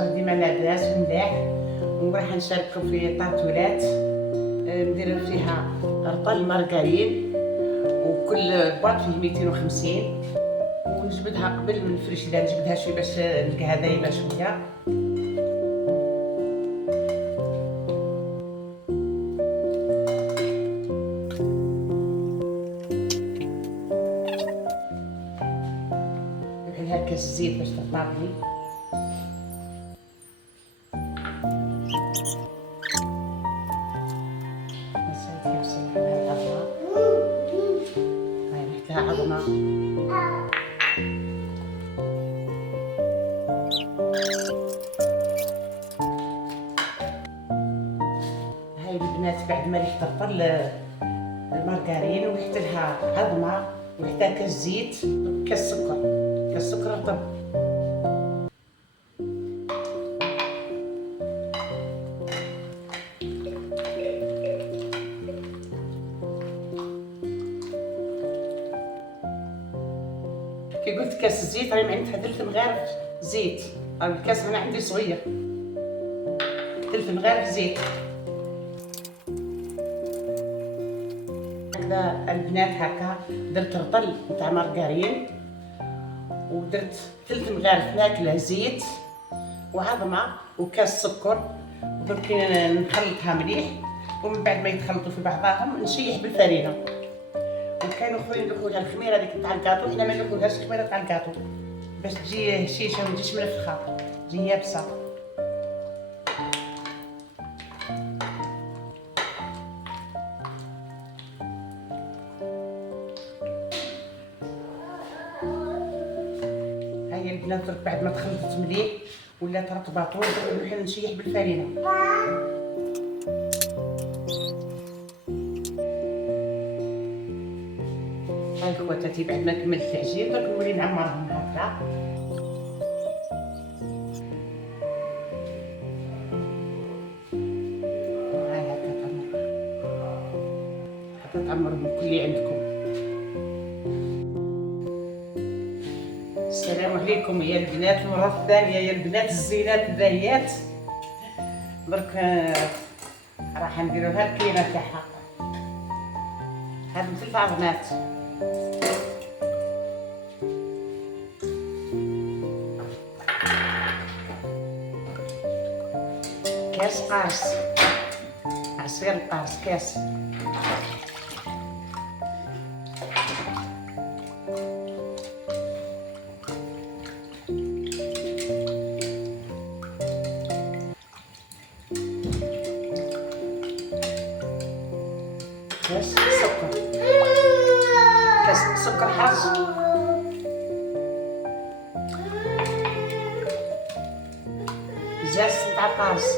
نشرب ديما لاباس وملاح، وراح نشاركو في طارطولات ندير فيها رطل مارغرين، وكل باط فيه 250، ونجبدها قبل من الفريشيده، نجبدها شويه باش نلقاها دايبه شويه. ندير كاس الزيت باش تطابلي. نسيت نسيت العظمه، هاي نحطها عظمه. هاي البنات بعد ما ريحة الطل المارغرين ورحت لها عظمة ورحت لها كاس زيت، كاس سكر رطب. كي قلت كاس الزيت راني عندها ثلث مغارف زيت، الكاس انا عندي صغير، ثلث مغارف زيت. هكذا البنات هكا درت رطل نتاع مارغرين، ودرت ثلث مغارف ماكله زيت وعظمه وكاس سكر، ودرك نخلطها مليح، ومن بعد ما يتخلطوا في بعضاهم نشيح بالفرينه. وكانوا خويا ندخلوا لها الخميره هذيك تاع الكاطو، حنا ما ندخلوهاش الخميره تاع الكاطو باش تجي هشيشه ما تجيش منفخه، تجي يابسه. هاي البنات بعد ما تخلطت مليح ولات رطبه طول، نروح نشيح بالفرينه. هاي خواتاتي بعد ما كملت العجين درك نولي نعمرهم هكا. هاي هكا تعمرهم كلي عندكم. السلام عليكم يا البنات المرة الثانية، يا البنات الزينات الباهيات. درك راح نديروها الكينة تاعها. هاد 3 عظمات، كاس قارص، عصير القارص كاس، كاس سكر، كاس سكر حاج، زاز تاع قارص،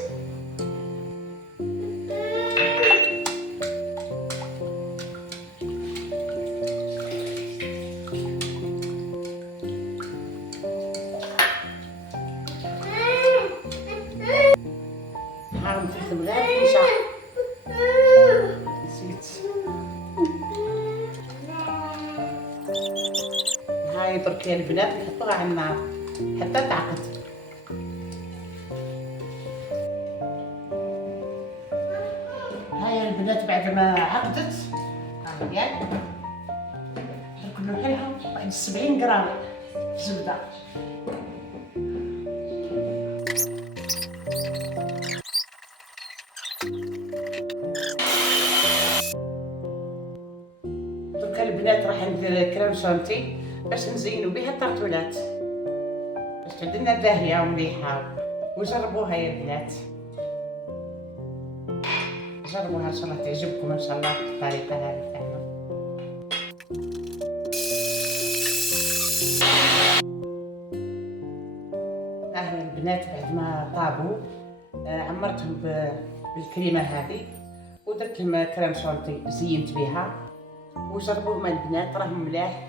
هاهم 3 مغارف نشا. هاي درك يا البنات نحطوها على النار حتى تعقد. هاي البنات بعد ما عقدت هاي درك نوحلها واحد 70 غرام زبده. درك البنات راح ندير كريم شانتي باش نزينو بها الطرطولات باش تعود لنا باهيه ومليحه. وجربوها يا البنات، جربوها ان شاء الله تعجبكم ان شاء الله الطريقه هذه تاعنا. ها البنات بعد ما طابوا عمرتهم بالكريمه هذه ودرت لهم كريم شانتي زينت بها. وجربوهم البنات راهم ملاح،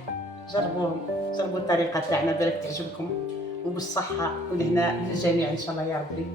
جربوهم، جربوا الطريقه تاعنا بالك تعجبكم، وبالصحه والهنا للجميع ان شاء الله يا ربي.